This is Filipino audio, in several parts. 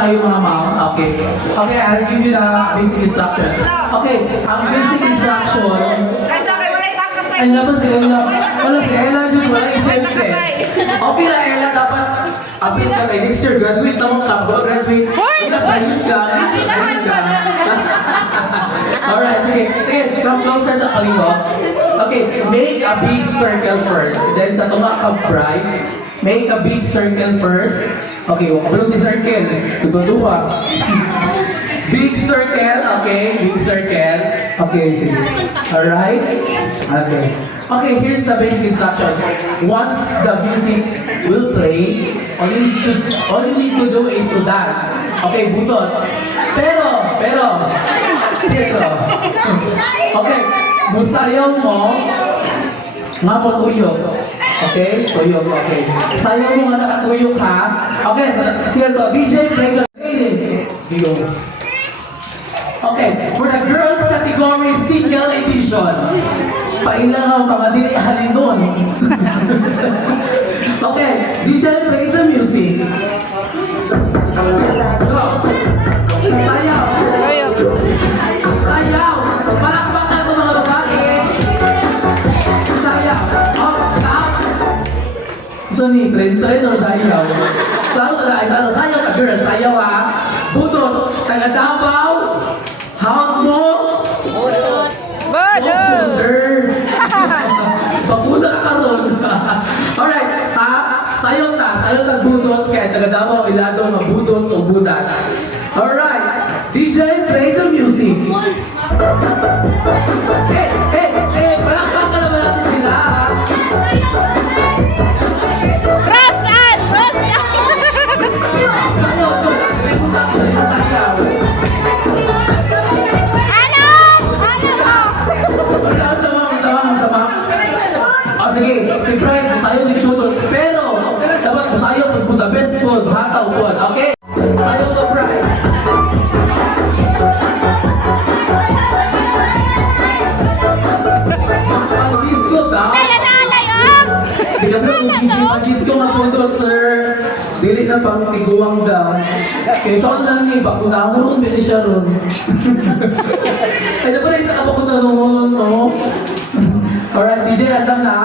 tayo mga ma'am. Okay. Okay, I'll give you the basic instruction. Okay, ang basic instruction. Ay, naman si Ella. Wala si Ella dyan, wala isente. Okay na, Ella, dapat apil ka kay next year, graduate naman ka, graduate. Graduate ka. Alright, okay. Okay, come closer sa kaliwa. Okay, make a big circle first. Then sa tunga ka bright, make a big circle first. Okay, wala si circle. Tutuwa. Big circle, okay, big circle. Okay, sige. Alright? Okay. Okay, here's the basic instructions. Once the music will play, all you need to do is to dance. Okay, butot. Pero, okay, musayaw mo, nga mo tuyok. Okay, tuyok, okay. Sayaw mo nga nakatuyok ha. Okay, sirto, BJ, play the video. Okay, for the girls category, single edition. Pailan ang mga dinihalin doon. Okay, DJ, play the music. Go! Sayaw! Sayaw! Palakpakan ito mga babae! Sayaw! Up, up! So ni, trend o sayaw? Sayaw ka girl, sayaw ha! Budot, taga Davao! Hawak mo! Budot! Shoulder! Paguna ka ron! Alright, ha? Sayaw ta budot, kaya taga Davao, ilado, mabudot o budat. Alright, DJ, play the music! Palakpakan naman natin sila ha! Rosan! Rosan! Sayaw, may usap ko sa sayaw. Ano? Sama. O sige, si Brian, tayo ni Tutos, pero dapat tayo pagpunta best food, hataw food, okay? Tayo to Brian. Pag-disco daw. Alay, oh! Di ka ba pag-disco matutol, sir? Dili na pang tiguang daw. Kaya saan lang niya, bakuna mo ron, bili siya ron. Ay, dapat na isa ka bakuna ron, no? Alright, DJ, alam na?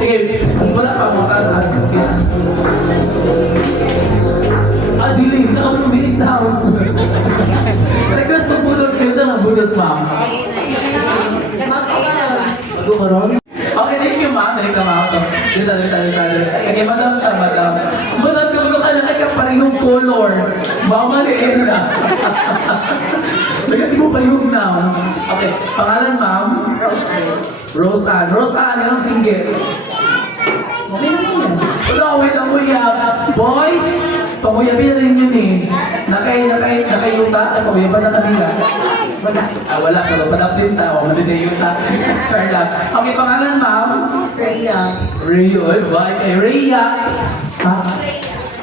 Sige, wala pa mo ka. Dili, hindi ka mo binig sa house. Request sa budot, kayo na ng budot, ma'am. Bago ka ron? Okay, thank you, ma'am. Dali ka, ma'am. Dito. Okay, madam. Madam, kung ka na ka parehong color. Mama ni Ella. Nagati mo parehong now. Okay, pangalan, ma'am? Roseanne. Roseanne, anong single? Wala, wait, amuyab. Boys, pamuyabin na rin yun eh. Nakayuta, pamuyaban na kanila. Wala, pero padapin ta, o nabitayuta. Charlotte. Okay, pangalan, ma'am? Rhea. Rhea, ba? Kay Rhea. Ha?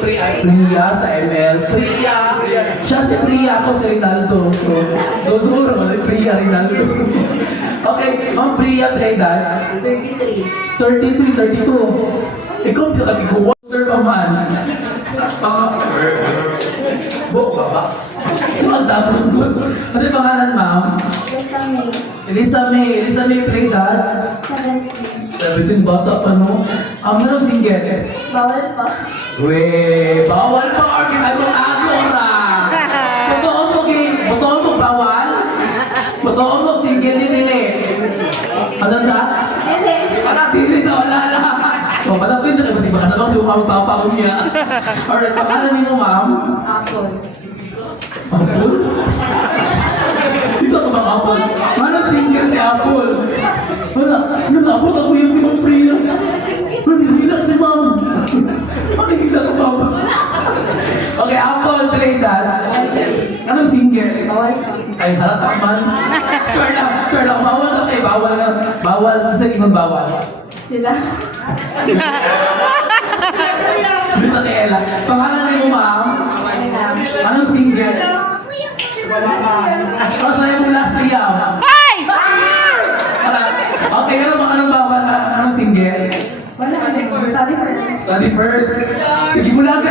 Rhea sa ML. Rhea. Siya si Rhea, ako si Rinaldo. So, dodoro mo, Rhea, Rinaldo. Okay, ma'am Rhea, play that. 33. 32. Ikaw, hindi ka tiguwa. Sir pa man. Bok ba? Ang tapos ko. Ano yung pangalan, ma'am? Elisa May, play that. 17 bata pa, no? Ano single? Bawal pa. Weh, bawal pa or ginagawa ra. Totoo mo bawal? Totoo mo single din. Ano na? Dili. Dili na, wala na. So, malapit na kayo kasi baka naman yung mapapakaon niya. Alright, pangalan niyo, ma'am? Apple. Apple? Dito ito bang Apple? Manang single si Apple? Yung Apple, ako yung pinong Priya. Nangigilag si ma'am. Nangigilag ko, ma'am. Okay, Apple, play that. Anong single? Bawal pa. Ay, halata man. Sure lang, bawal na kayo, bawal na. Bawal, kasi ingon bawal. Sila. Dito kay Ella. Pangalan niyo, ma'am? Anong single? Masaya mo last year. Ay! Okay, anong bawal? Anong single? Wala. Study first. Study first. Sige mo lang